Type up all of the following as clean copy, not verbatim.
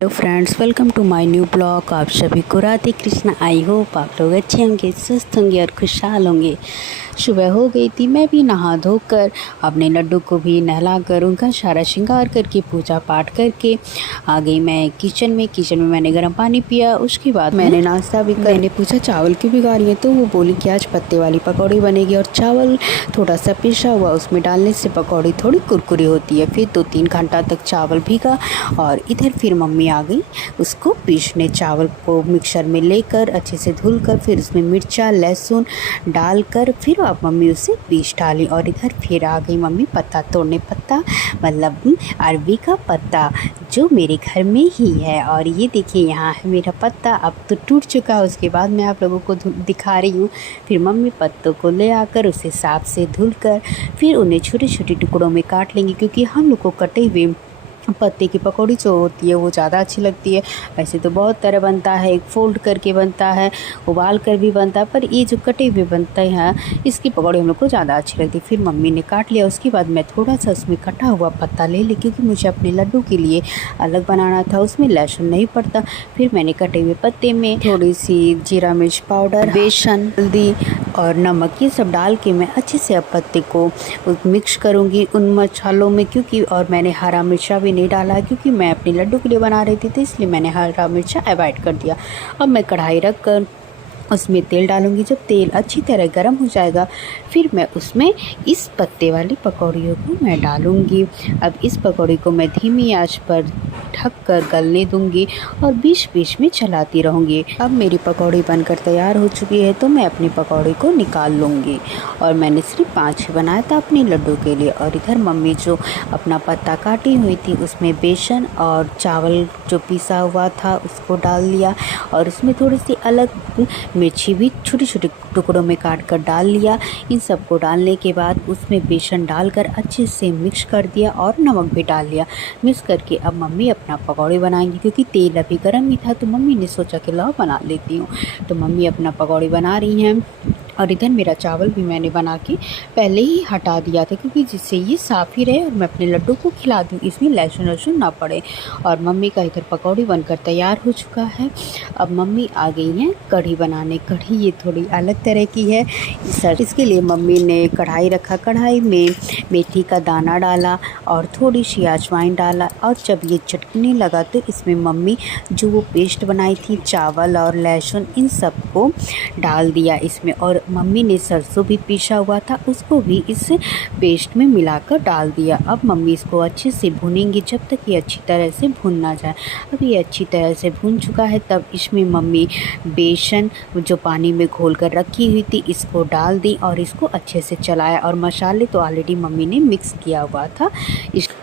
Hello friends, welcome to my new blog. आप सभी को राधे कृष्णा। आई होप आप लोग अच्छे होंगे, स्वस्थ होंगे और खुशहाल होंगे। सुबह हो गई थी, मैं भी नहा धोकर अपने लड्डू को भी नहलाकर उनका सारा श्रृंगार करके पूजा पाठ करके आ गई मैं किचन में मैंने गर्म पानी पिया। उसके बाद मैंने नाश्ता भी कर। मैंने पूछा चावल क्यों भिगा रही है, तो वो बोली कि आज पत्ते वाली पकौड़ी बनेगी और चावल थोड़ा सा पिसा हुआ, उसमें डालने से पकौड़ी थोड़ी कुरकुरी होती है। फिर 2-3 घंटा तक चावल भीगा और इधर फिर मम्मी आ गई उसको पीसने। चावल को मिक्सर में लेकर अच्छे से धुलकर फिर उसमें मिर्चा लहसुन डालकर फिर अब मम्मी उसे पीस डाली। और इधर फिर आ गई मम्मी पत्ता तोड़ने। पत्ता मतलब अरबी का पत्ता जो मेरे घर में ही है। और ये देखिए यहाँ है मेरा पत्ता, अब तो टूट चुका है। उसके बाद मैं आप लोगों को दिखा रही हूँ। फिर मम्मी पत्तों को ले आकर उसे साफ से धुलकर फिर उन्हें छोटे छोटे टुकड़ों में काट लेंगे, क्योंकि हम लोग को कटे हुए पत्ते की पकौड़ी जो होती है वो ज़्यादा अच्छी लगती है। वैसे तो बहुत तरह बनता है, एक फोल्ड करके बनता है, उबाल कर भी बनता है, पर ये जो कटे हुए बनते हैं इसकी पकौड़ी हम लोग को ज़्यादा अच्छी लगती है। फिर मम्मी ने काट लिया। उसके बाद मैं थोड़ा सा उसमें कटा हुआ पत्ता ले ली, क्योंकि मुझे अपने लड्डू के लिए अलग बनाना था, उसमें लहसुन नहीं पड़ता। फिर मैंने कटे हुए पत्ते में थोड़ी सी जीरा मिर्च पाउडर, बेसन, हल्दी और नमक ये सब डाल के मैं अच्छे से अब पत्ते को मिक्स करूँगी उन मसालों में। क्योंकि और मैंने हरा मिर्चा भी नहीं डाला, क्योंकि मैं अपने लड्डू के लिए बना रही थी, तो इसलिए मैंने हरा मिर्चा अवॉइड कर दिया। अब मैं कढ़ाई रख कर उसमें तेल डालूंगी। जब तेल अच्छी तरह गर्म हो जाएगा फिर मैं उसमें इस पत्ते वाली पकौड़ियों को मैं डालूंगी। अब इस पकौड़ी को मैं धीमी आंच पर ढक कर गलने दूंगी और बीच बीच में चलाती रहूंगी। अब मेरी पकौड़ी बनकर तैयार हो चुकी है, तो मैं अपनी पकौड़ी को निकाल लूँगी। और मैंने सिर्फ 5 ही बनाया था अपने लड्डू के लिए। और इधर मम्मी जो अपना पत्ता काटी हुई थी उसमें बेसन और चावल जो पिसा हुआ था उसको डाल दिया, और उसमें थोड़ी सी अलग मिर्ची भी छोटे छोटे टुकड़ों में काट कर डाल लिया। इन सबको डालने के बाद उसमें बेसन डालकर अच्छे से मिक्स कर दिया और नमक भी डाल लिया। मिक्स करके अब मम्मी अपना पकौड़ी बनाएंगी, क्योंकि तेल अभी गर्म ही था, तो मम्मी ने सोचा कि लाओ बना लेती हूँ। तो मम्मी अपना पकौड़ी बना रही हैं। और इधर मेरा चावल भी मैंने बना के पहले ही हटा दिया था, क्योंकि जिससे ये साफ़ ही रहे और मैं अपने लड्डू को खिला दूँ, इसमें लहसुन ना पड़े। और मम्मी का इधर पकौड़ी बनकर तैयार हो चुका है। अब मम्मी आ गई हैं कढ़ी बनाने। कढ़ी ये थोड़ी अलग तरह की है सर। इसके लिए मम्मी ने कढ़ाई रखा, कढ़ाई में मेथी का दाना डाला और थोड़ी सी अजवाइन डाला। और जब ये चटकने लगा तो इसमें मम्मी जो वो पेस्ट बनाई थी चावल और लहसुन इन सबको डाल दिया इसमें। और मम्मी ने सरसों भी पीसा हुआ था उसको भी इस पेस्ट में मिलाकर डाल दिया। अब मम्मी इसको अच्छे से भूनेंगी जब तक ये अच्छी तरह से भून ना जाए। अब ये अच्छी तरह से भून चुका है, तब इसमें मम्मी बेसन जो पानी में घोल कर रखी हुई थी इसको डाल दी और इसको अच्छे से चलाया। और मसाले तो ऑलरेडी मम्मी ने मिक्स किया हुआ था।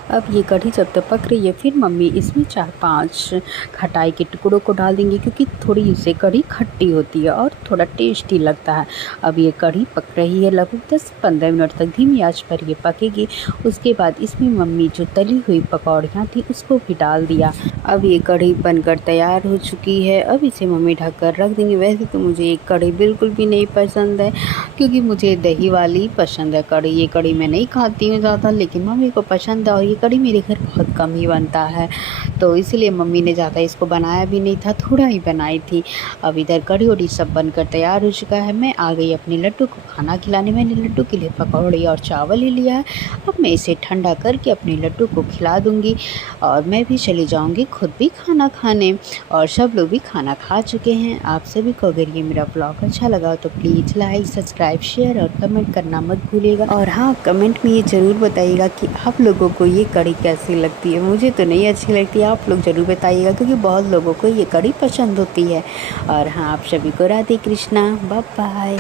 अब ये कढ़ी जब तक पक रही है फिर मम्मी इसमें 4-5 खटाई के टुकड़ों को डाल देंगी, क्योंकि थोड़ी इससे कढ़ी खट्टी होती है और थोड़ा टेस्टी लगता है। अब ये कढ़ी पक रही है, लगभग 10-15 मिनट तक धीमी आंच पर ये पकेगी। उसके बाद इसमें मम्मी जो तली हुई पकौड़ियाँ थी उसको भी डाल दिया। अब ये कढ़ी बनकर तैयार हो चुकी है। अब इसे मम्मी ढक कर रख देंगे। वैसे तो मुझे ये कढ़ी बिल्कुल भी नहीं पसंद है, क्योंकि मुझे दही वाली पसंद है कढ़ी। ये कढ़ी मैं नहीं खाती हूँ ज़्यादा, लेकिन मम्मी को पसंद है और ये कढ़ी मेरे घर बहुत कम ही बनता है, तो इसलिए मम्मी ने ज़्यादा इसको बनाया भी नहीं था, थोड़ा ही बनाई थी। अब इधर कढ़ी वढ़ी सब बनकर तैयार हो चुका है। मैं आ गई अपने लड्डू को खाना खिलाने। मैंने लड्डू के लिए पकौड़ी और चावल ही लिया है। अब मैं इसे ठंडा करके अपने लड्डू को खिला दूँगी और मैं भी चली जाऊँगी खुद भी खाना खाने। और सब लोग भी खाना खा चुके हैं। आप सभी को अगर ये मेरा ब्लॉग अच्छा लगा तो प्लीज़ लाइक सब्सक्राइब शेयर और कमेंट करना मत भूलिएगा। और हाँ, कमेंट में ये ज़रूर बताइएगा कि आप लोगों को ये कढ़ी कैसी लगती है। मुझे तो नहीं अच्छी लगती, आप लोग ज़रूर बताइएगा, क्योंकि बहुत लोगों को ये कढ़ी पसंद होती है। और हाँ, आप सभी को राधे कृष्णा, बाय बाय।